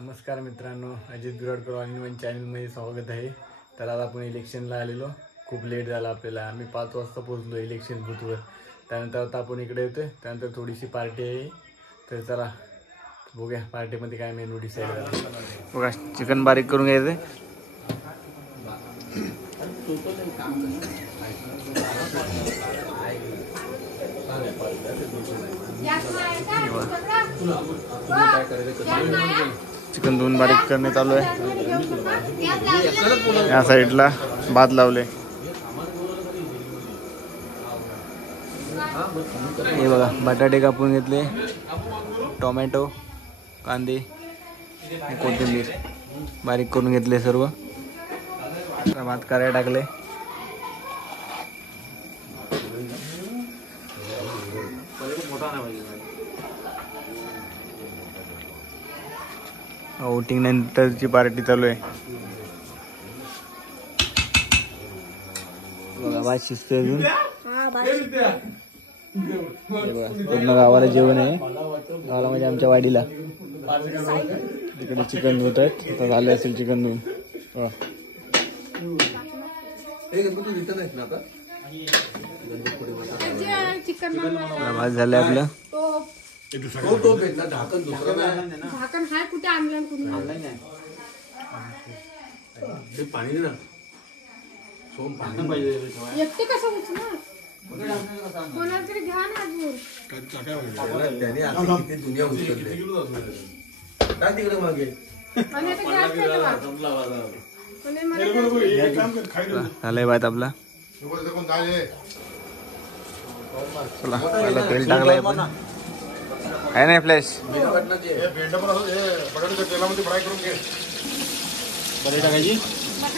नमस्कार मित्रांनो, अजित बिराडकर ऑल चॅनलमध्ये स्वागत आहे. तर आज आपण इलेक्शनला आलेलो. खूप लेट झाला आपल्याला. आम्ही 5 वाजता पोहोचलो इलेक्शन बूथवर. त्यानंतर आता आपण इकडे येतोय. त्यानंतर थोडीशी पार्टी आहे. तर चला बघूया पार्टीमध्ये काय मेनू डिसाईड झाला. बघा चिकन बारीक करून घ्यायचं. चिकन धुवून बारीक करणे चालू आहे. या साईडला भात लावले. हे बघा बटाटे कापून घेतले, टोमॅटो, कांदे, कोथिंबीर बारीक करून घेतले सर्व. भात करायला टाकले. वोटिंग नंतरची पार्टी चालू आहे. बघा भात शिजतोय अजून. पूर्ण गावाला जेवण आहे. गावाला म्हणजे आमच्या वाडीला. तिकडे चिकन धुत आहेत. आता झाले असेल चिकन धुवून. भात झालं आपलं. झाकण हाय कुठे आणलं पाणी एकटे कसं उचलणार कोणाकडे घ्या ना झालंय भात आपला. चला पहिला तेल टाकलंय. काय नाही फ्लॅश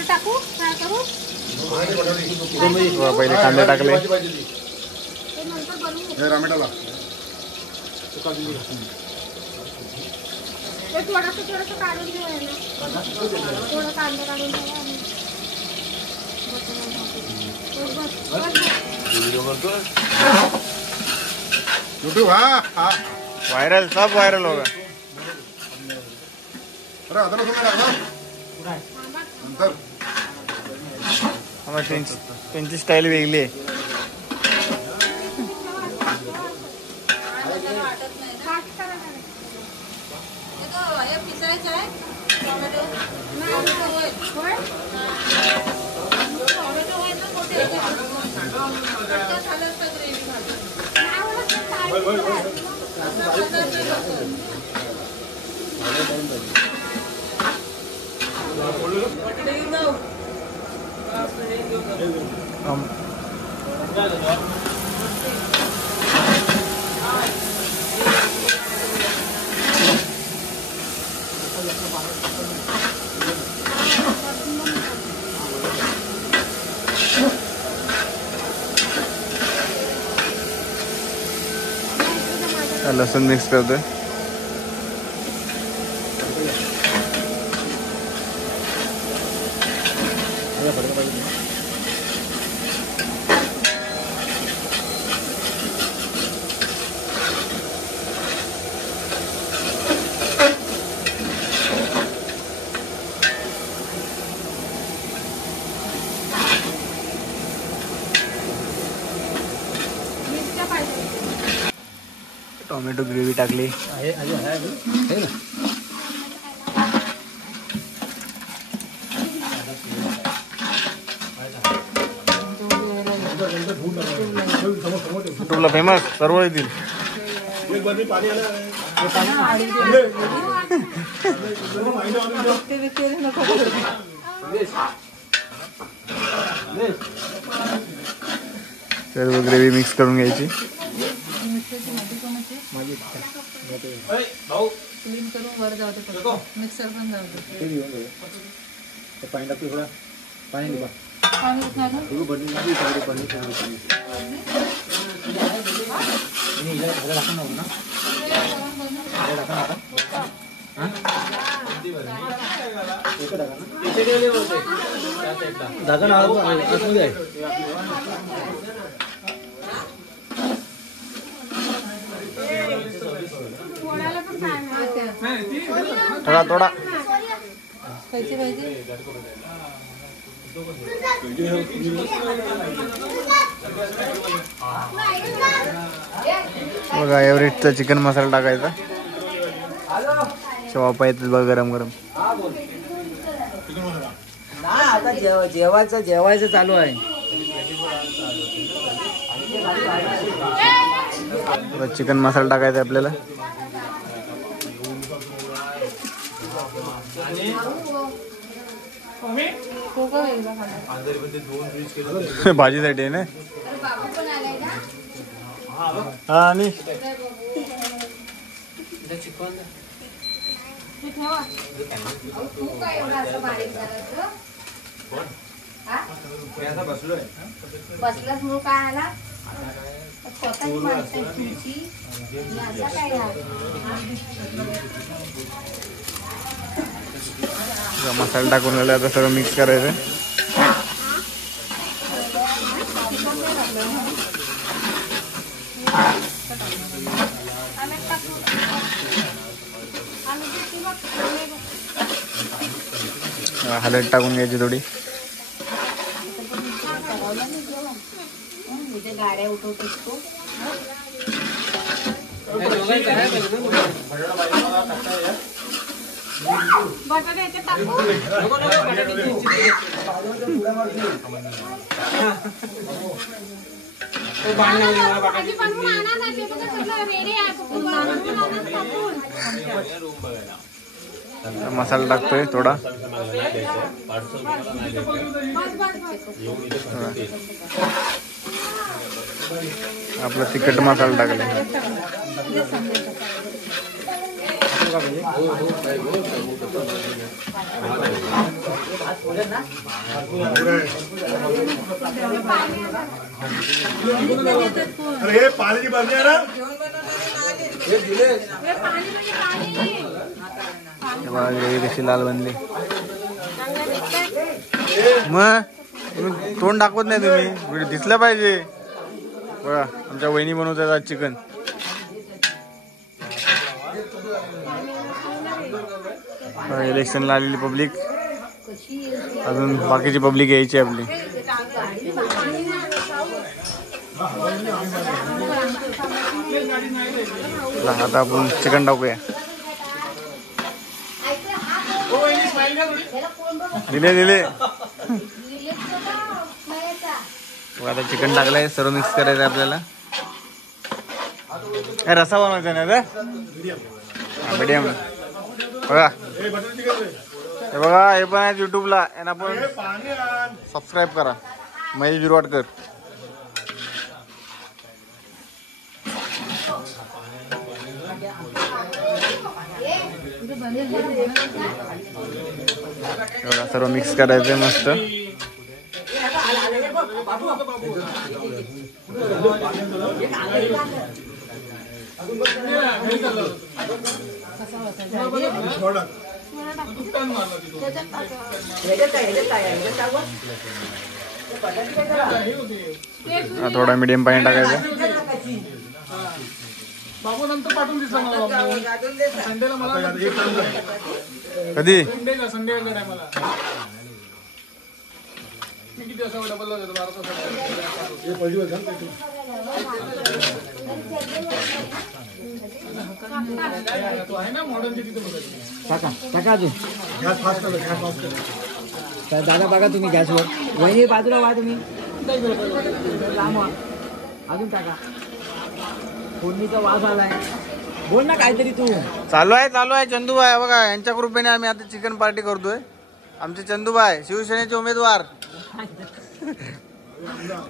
टाकू काय करू. पहिले कांदे टाकले. थोडस काढून ठेवायला. थोडं कांदा काढून वायरल सब वायरल होगा. त्यांची स्टाईल वेगळी आहे. लसूण मिक्स करतोय. टोमॅटो ग्रेव्ही टाकली. तुला फेमस सर्व येतील. सर्व ग्रेव्ही मिक्स करून घ्यायची. क्लीन करून वर जाऊ दे. मिक्सर पण जाऊ दे. पाणी टाकतो. थोडा पाणी दे. पाणी उठणार ना. कोणाला पण थोडा थोडा खायची पाहिजे. बघा एव्हरेस्टचा चिकन मसाला टाकायचा. वाफा येतात बघा गरम गरम. आता जेवायचं चालू आहे. चिकन मसाला टाकायचा आपल्याला. भाजीसाठी आहे ना. हा आणि बसलाच मूळ काय आला स्वतःची माणसं आहे तुमची. याचा काय मसाला टाकून आला. आता सगळं मिक्स करायचं. हळद टाकून घ्यायची थोडी. गाड्या उठवतेस तू. बटाटे याच्यात टाकू. भाजी बनवून आणा ना. ते बघा सगळं रेडी आहे. फक्त बनवून आणा टाकून. मसाला टाकतोय थोडा. आपला तिखट मसाला टाकला. अरे पाणी बाजू आहे ना. कशी लाल बनली. मग तुम्ही तोंड दाखवत नाही. तुम्ही दिसलं पाहिजे. बघा आमच्या वहिनी बनवतात आज चिकन. इलेक्शनला आलेली पब्लिक. अजून बाकीची पब्लिक यायची आपली. आता आपण चिकन टाकूया. दिले आता चिकन टाकलंय. सर्व मिक्स करायचं आपल्याला. रसा बनवायचा ना. मीडियम. बघा हे बघा. हे पण आहे युट्यूबला. यांना पण सबस्क्राईब करा. महेश बिरवाडकर. सर्व मिक्स करायचं मस्त. थोडा मीडियम पाणी टाकायचं. बाबू नंतर पाठवून दिसला संडेला मला. कधी संडेला टायमाला मी किती वाजता डबल लावतो. 12 आहे ना मॉडर्नची तिथे टाका अजून. दादा बघा तुम्ही गॅसवर. वहिनी बाजूला व्हा तुम्ही. अजून टाका. फोडणीचा वास आलाय. बोल ना काहीतरी तू. चालू आहे चंदूबाई. बघा यांच्या कृपेने आम्ही आता चिकन पार्टी करतोय. आमचे चंदूबाई शिवसेनेचे उमेदवार,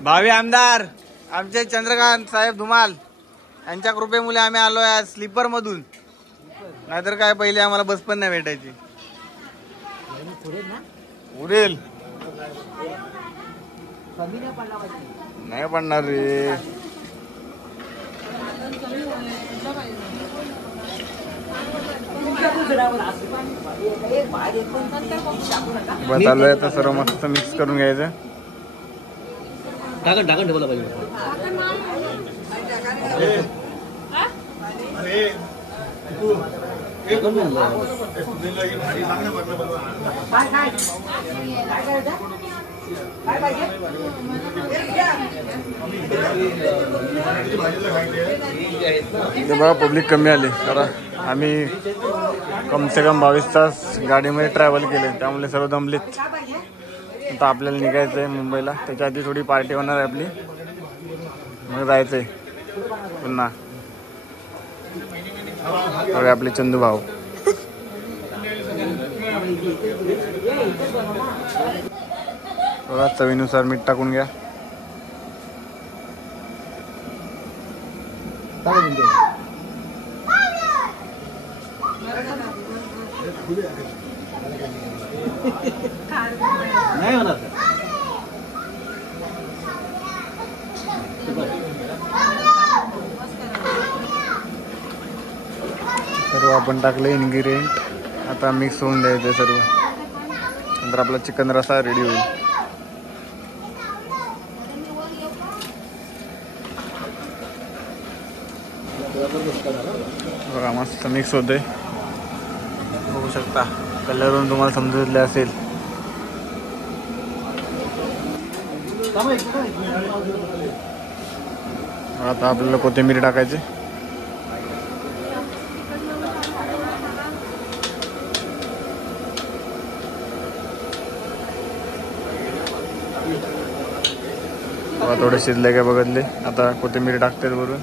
भावी आमदार आमचे चंद्रकांत साहेब धुमाल यांच्या कृपेमुळे आम्ही आलोय आज स्लीपर मधून. नाहीतर काय पहिले आम्हाला बस पण नाही भेटायची. उडेल नाही पडणार रे. चालू आहे आता सर्व मस्त मिक्स करून घ्यायचं. टाकून ठेवलं पाहिजे. अरे इथे बघा पब्लिक कमी आली जरा. आम्ही कमसे कम 22 तास गाडीमध्ये ट्रॅव्हल केले त्यामुळे सर्व दमलेत. आता आपल्याला निघायचं आहे मुंबईला. त्याच्या आधी थोडी पार्टी होणार आहे आपली, मग जायचं आहे पुन्हा. बघा आपले चंदू भाऊ. बघा चवीनुसार मीठ टाकून घ्या. नाही होणार. सर्व आपण टाकले इन्ग्रेडियंट. आता मिक्स होऊन द्यायचं सर्व. नंतर आपला चिकन रस्सा रेडी होईल. बघा मस्त मिक्स होते. बघू शकता कलरवरून तुम्हाला समजले असेल. आता आपल्याला कोथिंबीर टाकायची. थोडे शिजले काय बघितले. आता कोथिंबीर टाकते वरून.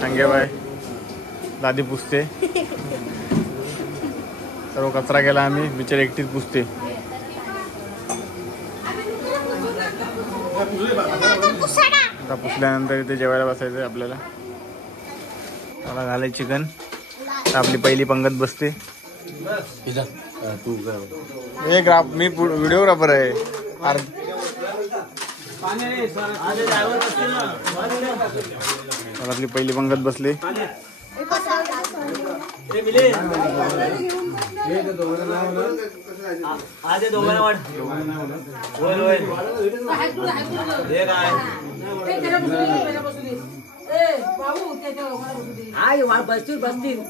संग्याबाई दादी पुसते. सर्व कचरा केला आम्ही, बिचार एकटीच पुसते. आता पुसल्यानंतर इथे जेवायला बसायचं आपल्याला. मला घालाय चिकन. आपली पहिली पंगत बसते. मी व्हिडिओग्राफर आहे. आपली पहिली पंगत बसली. बसतील.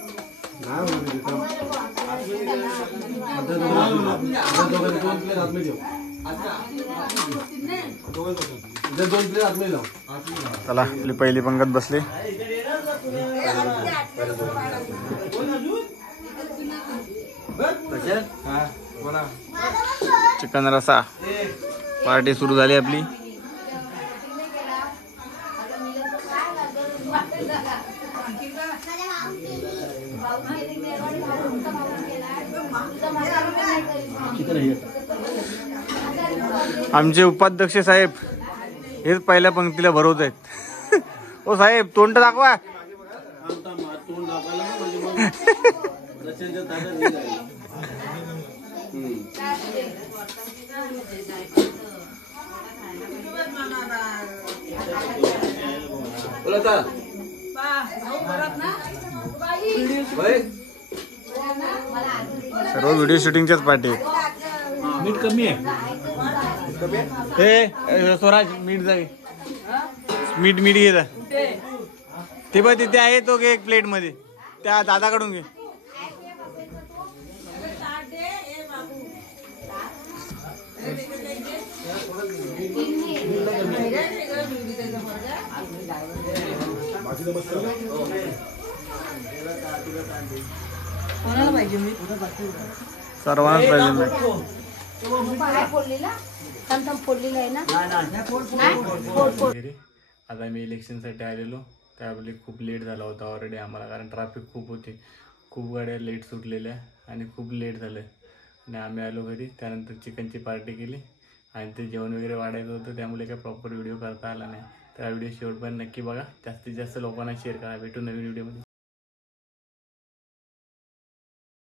चला आपली पहिली पंगत बसली. चिकन रसा पार्टी सुरू झाली आपली. आमचे उपाध्यक्ष साहेब हेच पहिल्या पंक्तीला भरवत आहेत. ओ साहेब तोंड दाखवा. सर्व व्हिडिओ शूटिंगच्याच पार्टी आहेत. मीठ कमी आहे. हे स्वराज मीठ जाई. मीठ घे जा. ते बघ तिथे आहे तो घे एक प्लेट मध्ये. त्या दादाकडून घे. सर्वांनाच पाहिजे मीठ. आता मी इलेक्शनसाठी आलेलो. त्यावेळी खूप लेट झाला होता ऑलरेडी आम्हाला, कारण ट्रॅफिक खूप होती. खूप गाड्या लेट सुटलेल्या आणि खूप लेट झालं. आणि आम्ही आलो घरी. त्यानंतर चिकनची पार्टी केली आणि ते जेवण वगैरे वाढायचं होतं, त्यामुळे काही प्रॉपर व्हिडिओ करता आला नाही. तर हा व्हिडिओ शेवटपर्यंत नक्की बघा. जास्तीत जास्त लोकांना शेअर करा. भेटू नवीन व्हिडिओमध्ये.